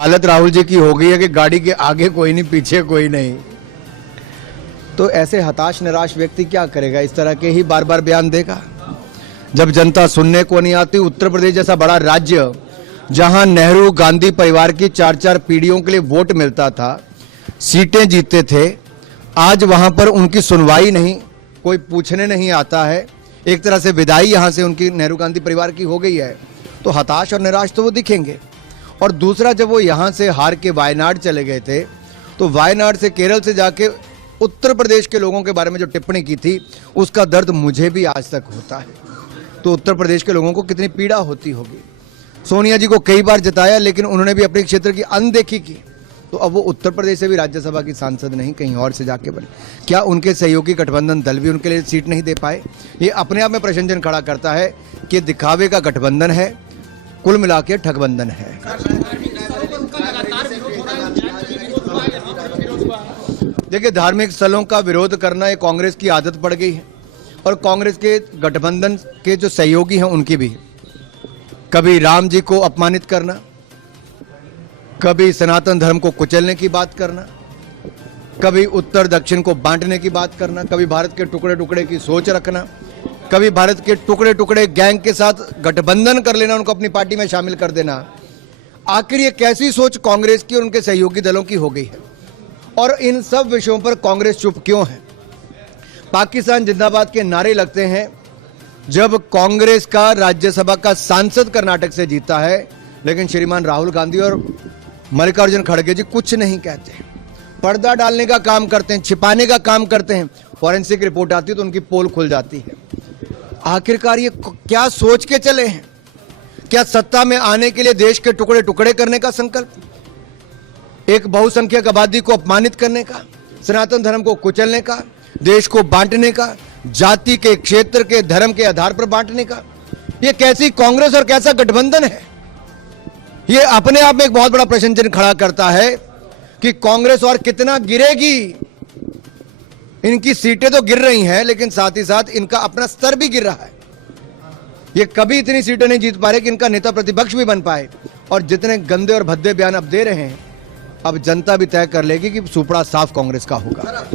हालत राहुल जी की हो गई है कि गाड़ी के आगे कोई नहीं, पीछे कोई नहीं। तो ऐसे हताश निराश व्यक्ति क्या करेगा? इस तरह के ही बार बार बयान देगा। जब जनता सुनने को नहीं आती, उत्तर प्रदेश जैसा बड़ा राज्य जहां नेहरू गांधी परिवार की 4-4 पीढ़ियों के लिए वोट मिलता था, सीटें जीतते थे, आज वहां पर उनकी सुनवाई नहीं, कोई पूछने नहीं आता है। एक तरह से विदाई यहां से उनकी नेहरू गांधी परिवार की हो गई है। तो हताश और निराश तो वो दिखेंगे। और दूसरा, जब वो यहाँ से हार के वायनाड चले गए थे, तो वायनाड से केरल से जाके उत्तर प्रदेश के लोगों के बारे में जो टिप्पणी की थी, उसका दर्द मुझे भी आज तक होता है। तो उत्तर प्रदेश के लोगों को कितनी पीड़ा होती होगी। सोनिया जी को कई बार जिताया, लेकिन उन्होंने भी अपने क्षेत्र की अनदेखी की। तो अब वो उत्तर प्रदेश से भी राज्यसभा की सांसद नहीं, कहीं और से जाके बने। क्या उनके सहयोगी गठबंधन दल भी उनके लिए सीट नहीं दे पाए? ये अपने आप में प्रश्नचिन्ह खड़ा करता है कि दिखावे का गठबंधन है, कुल मिला के ठगबंधन है। देखिए, धार्मिक स्थलों का विरोध करना ये कांग्रेस की आदत पड़ गई है, और कांग्रेस के गठबंधन के जो सहयोगी हैं उनकी भी। कभी राम जी को अपमानित करना, कभी सनातन धर्म को कुचलने की बात करना, कभी उत्तर दक्षिण को बांटने की बात करना, कभी भारत के टुकड़े टुकड़े की सोच रखना, कभी भारत के टुकड़े टुकड़े गैंग के साथ गठबंधन कर लेना, उनको अपनी पार्टी में शामिल कर देना। आखिर ये कैसी सोच कांग्रेस की और उनके सहयोगी दलों की हो गई है? और इन सब विषयों पर कांग्रेस चुप क्यों है? पाकिस्तान जिंदाबाद के नारे लगते हैं जब कांग्रेस का राज्यसभा का सांसद कर्नाटक से जीता है, लेकिन श्रीमान राहुल गांधी और मल्लिकार्जुन खड़गे जी कुछ नहीं कहते, पर्दा डालने का काम करते हैं, छिपाने का काम करते हैं। फॉरेंसिक रिपोर्ट आती है तो उनकी पोल खुल जाती है। आखिरकार ये क्या सोच के चले हैं? क्या सत्ता में आने के लिए देश के टुकड़े टुकड़े करने का संकल्प, एक बहुसंख्यक आबादी को अपमानित करने का, सनातन धर्म को कुचलने का, देश को बांटने का, जाति के, क्षेत्र के, धर्म के आधार पर बांटने का? ये कैसी कांग्रेस और कैसा गठबंधन है? ये अपने आप में एक बहुत बड़ा प्रश्न चिन्ह खड़ा करता है कि कांग्रेस और कितना गिरेगी। इनकी सीटें तो गिर रही हैं, लेकिन साथ ही साथ इनका अपना स्तर भी गिर रहा है। ये कभी इतनी सीटें नहीं जीत पा रहे कि इनका नेता प्रतिपक्ष भी बन पाए। और जितने गंदे और भद्दे बयान अब दे रहे हैं, अब जनता भी तय कर लेगी कि सुपड़ा साफ कांग्रेस का होगा।